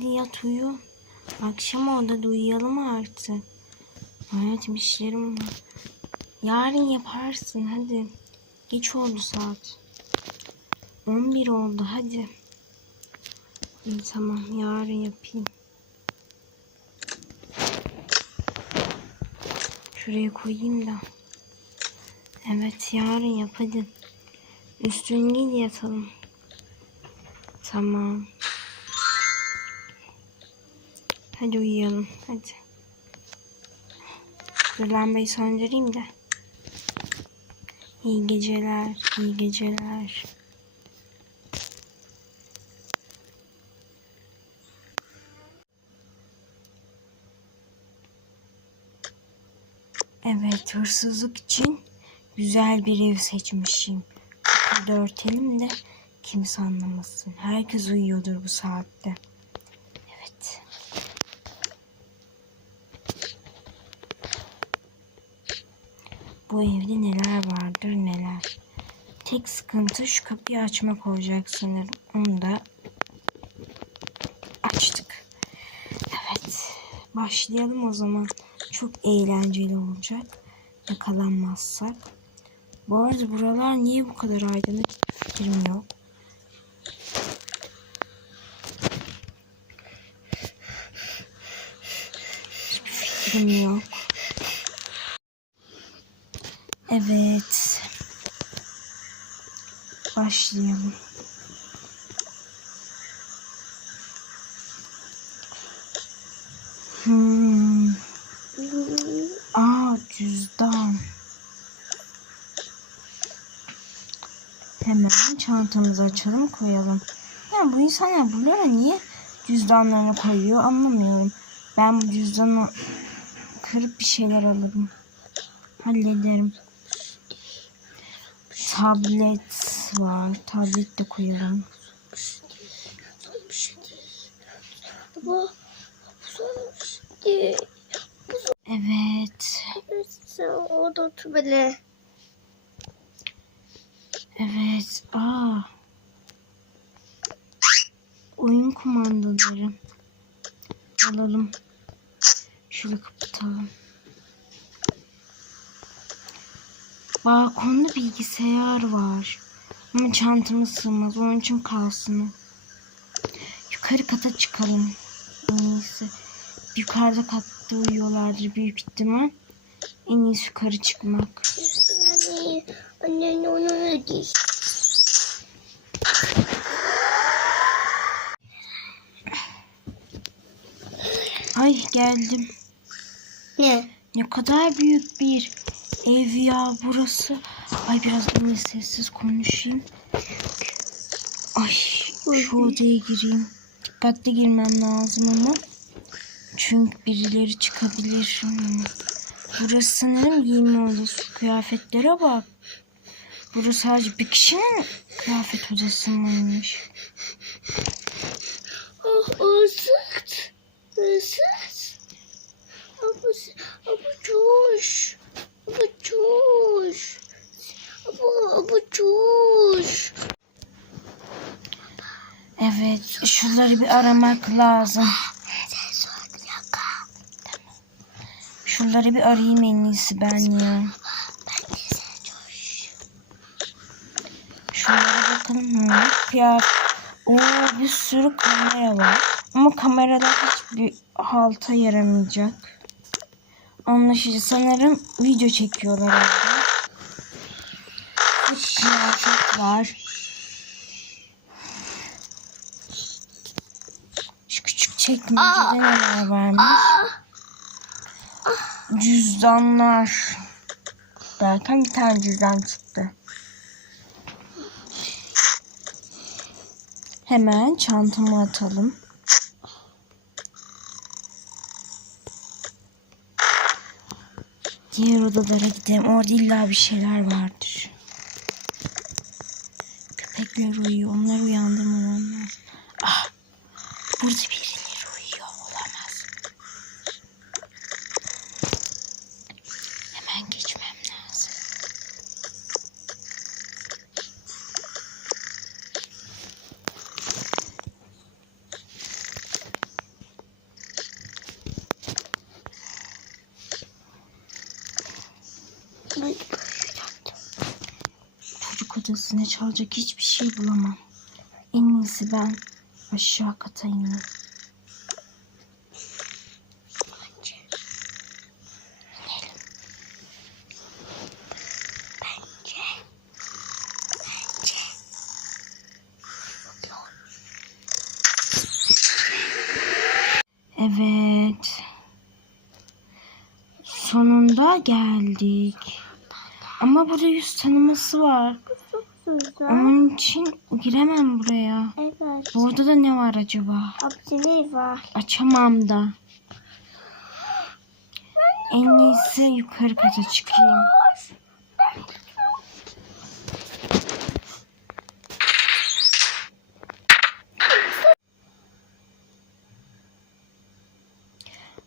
Hadi yat uyu. Akşam oldu da uyuyalım artık. Hayatım işlerim var. Yarın yaparsın hadi. Geç oldu saat. 11 oldu hadi. Tamam yarın yapayım. Şuraya koyayım da. Evet yarın yap hadi. Üstünü giy yatalım. Tamam. Hadi uyuyalım hadi. Dur lambayı söndüreyim de. İyi geceler, iyi geceler. Evet, hırsızlık için güzel bir ev seçmişim. Kapıyı örtelim de kimse anlamasın. Herkes uyuyordur bu saatte. Bu evde neler vardır neler. Tek sıkıntı şu kapıyı açmak olacak sanırım. Onu da açtık. Evet. Başlayalım o zaman. Çok eğlenceli olacak. Yakalanmazsak. Bu arada buralar niye bu kadar aydınlık fikrim yok. Hiçbir fikrim yok. Evet. Başlayalım. Hmm. Aa cüzdan. Hemen çantamızı açalım koyalım. Ya bu insanlar buralara niye cüzdanlarını koyuyor anlamıyorum. Ben bu cüzdanı kırıp bir şeyler alırım. Hallederim. Tablet var. Tablet de koyalım. Evet. orada otur böyle. Evet. Aa. Oyun kumandaları. Alalım. Şöyle kapatalım. Balkonda bilgisayar var. Ama çantama sığmaz. Onun için kalsın. Yukarı kata çıkalım. En iyisi. Yukarıda katta uyuyorlardır büyük ihtimal. En iyisi yukarı çıkmak. Annen onu ödeyecek. Ay geldim. Ne? Ne kadar büyük bir ev ya burası. Ay biraz böyle sessiz konuşayım. Ay şu odaya gireyim. Dikkatli girmem lazım ama. Çünkü birileri çıkabilir. Burası sanırım giyinme odası. Kıyafetlere bak. Burası sadece bir kişinin kıyafet odası mıymış? Oh, ısıt. Isıt. Abu, abucuş. Abucuş. Abu, abucuş. Evet şunları bir aramak lazım. Şunları bir arayayım en iyisi ben ya. Şunlara bakalım. Hı, ya. Oo, bir sürü kamera var. Ama kameralar hiçbir halta yaramayacak. Anlaşıcı. Sanırım video çekiyorlar orada. Kıyafet var. Şu küçük çekmecede neler varmış? Cüzdanlar. Derken bir tane cüzdan çıktı. Hemen çantama atalım. Diğer odalara gidelim. Orada illa bir şeyler vardır. Köpekler uyuyor. Onları uyandırmamam lazım. Ah! Burada birileri odasına çalacak hiçbir şey bulamam. En iyisi ben aşağı kata ineyim. Evet. Sonunda geldik. Ama burada yüz tanıması var. Güzel. Onun için giremem buraya. Evet. Burada da ne var acaba? Abdüley var. Açamam da. En iyisi yukarı kata çıkayım.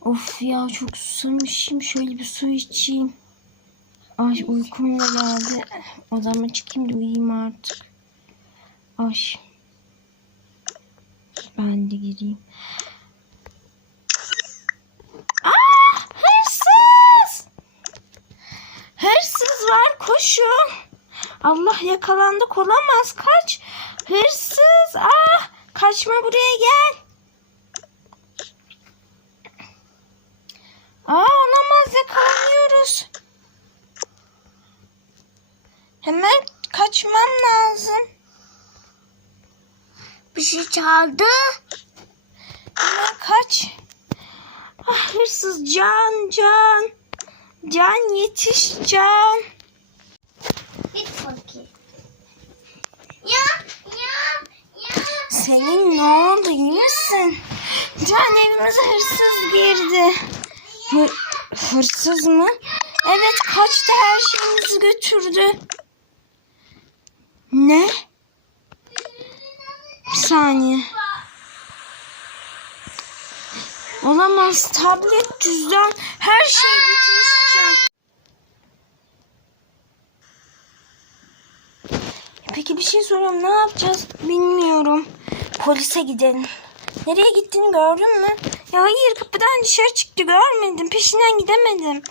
Of ya çok susamışım. Şöyle bir su içeyim. Ay uykum geldi. Odama çıkayım da uyuyayım artık. Ay. Ben de gireyim. Aa, hırsız! Hırsız var koşun. Allah yakalandık olamaz kaç. Hırsız ah kaçma buraya gel. Aa olamaz yakalanıyoruz. Hemen kaçmam lazım. Bir şey çaldı. Hemen kaç. Ah, hırsız can can. Can yetiş can. Git bakayım. Ya ya ya. Senin ne oldu iyi misin? Can evimize hırsız girdi. Hı- hırsız mı? Evet kaçtı her şeyimizi götürdü. Ne? Bir saniye. Olamaz tablet cüzdan her şey gitmiş. Peki bir şey soruyorum ne yapacağız bilmiyorum. Polise gidelim. Nereye gittiğini gördün mü? Ya hayır kapıdan dışarı çıktı görmedim. Peşinden gidemedim.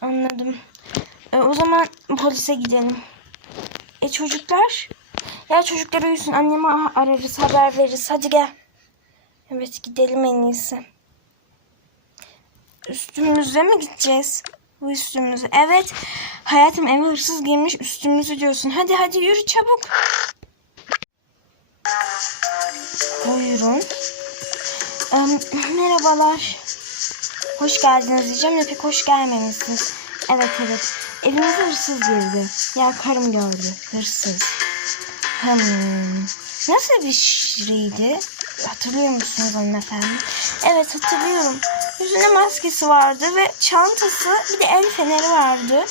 Anladım. E, o zaman polise gidelim. E çocuklar? Ya çocuklar uyusun. Anneme ararız haber veririz. Hadi gel. Evet gidelim en iyisi. Üstümüze mi gideceğiz? Bu üstümüze. Evet. Hayatım eve hırsız girmiş üstümüzü diyorsun. Hadi hadi yürü çabuk. Buyurun. Em, merhabalar. Hoş geldiniz diyeceğim de pek hoş gelmemişsiniz. Evet evet. Evimize hırsız girdi. Ya karım gördü. Hırsız. Hmm. Nasıl bir şeydi? Hatırlıyor musunuz hanımefendi? Evet hatırlıyorum. Yüzünde maskesi vardı ve çantası bir de el feneri vardı.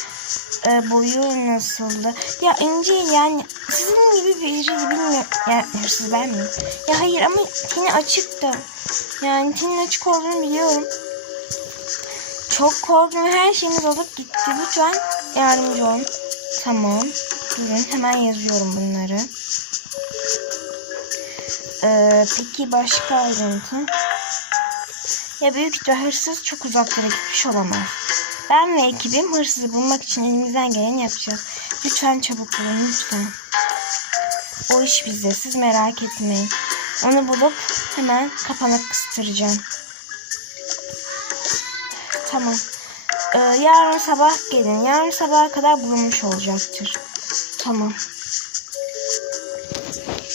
Ee, boyu nasıldı? Ya İnci yani sizin gibi biri bilmiyorum. Ya hırsız ben miyim? Ya hayır ama yine açıktı. Yani tinin açık olduğunu biliyorum. Çok korktum her şeyimiz olup gitti. Lütfen yardımcı olun. Tamam. Durun hemen yazıyorum bunları. Ee, peki başka ayrıntı? Ya büyük ihtimal hırsız çok uzaklara gitmiş olamaz. Ben ve ekibim hırsızı bulmak için elimizden geleni yapacağız. Lütfen çabuk bulun lütfen. O iş bizde siz merak etmeyin. Onu bulup hemen kapana kıstıracağım. Tamam. Ee, yarın sabah gelin. Yarın sabaha kadar bulunmuş olacaktır. Tamam.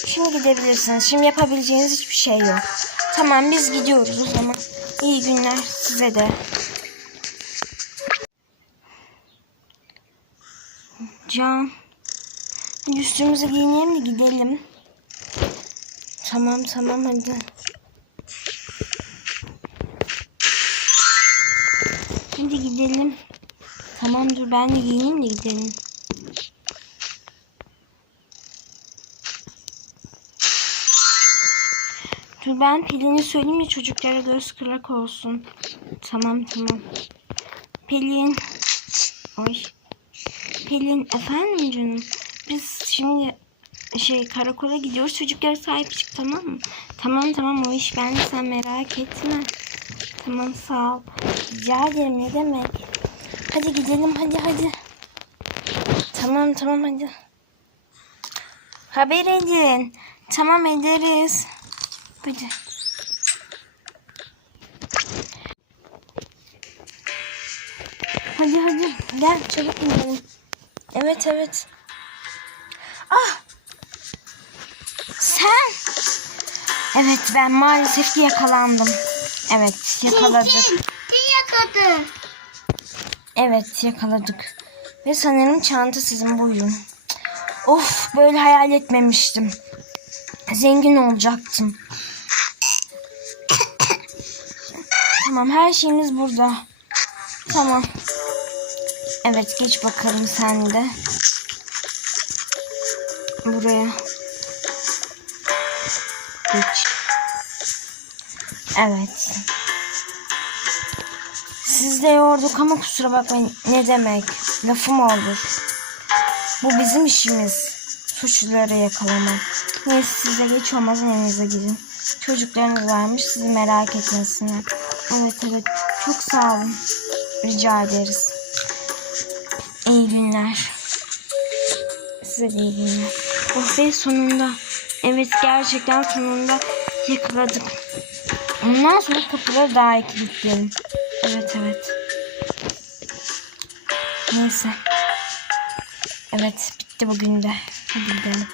Şimdi gidebilirsiniz. Şimdi yapabileceğiniz hiçbir şey yok. Tamam biz gidiyoruz o zaman. İyi günler size de. Can. Üstümüzü giyinelim de gidelim. Tamam tamam hadi. Gidelim. Tamam dur ben de giyineyim de gidelim. Dur ben Pelin'e söyleyeyim mi çocuklara göz kırık olsun. Tamam tamam. Pelin. Ay. Pelin efendim canım. Biz şimdi şey karakola gidiyoruz. Çocuklara sahip çık tamam mı? Tamam tamam o iş bende sen merak etme. Tamam sağ ol. Rica ederim ne demek. Hadi gidelim hadi hadi. Tamam tamam hadi. Haber edin. Tamam ederiz. Hadi. Hadi hadi gel çabuk inelim. Evet evet. Ah! Sen? Evet ben maalesef yakalandım. Evet yakaladık. Kim? Yakaladı? Evet yakaladık. Ve sanırım çanta sizin buyurun. Of böyle hayal etmemiştim. Zengin olacaktım. tamam her şeyimiz burada. Tamam. Evet geç bakalım sen de. Buraya. Geç. Evet. Siz de yorduk ama kusura bakmayın. Ne demek? Lafım olur. Bu bizim işimiz. Suçluları yakalamak. Neyse siz de geç olmazın evinize gidin. Çocuklarınız varmış sizi merak etmesinler. Evet evet çok sağ olun. Rica ederiz. İyi günler. Size de iyi günler. Oh be sonunda. Evet gerçekten sonunda yakaladık. Ondan sonra kutuları daha iyi kilitleyelim. Evet evet. Neyse. Evet bitti bugün de. Hadi gidelim.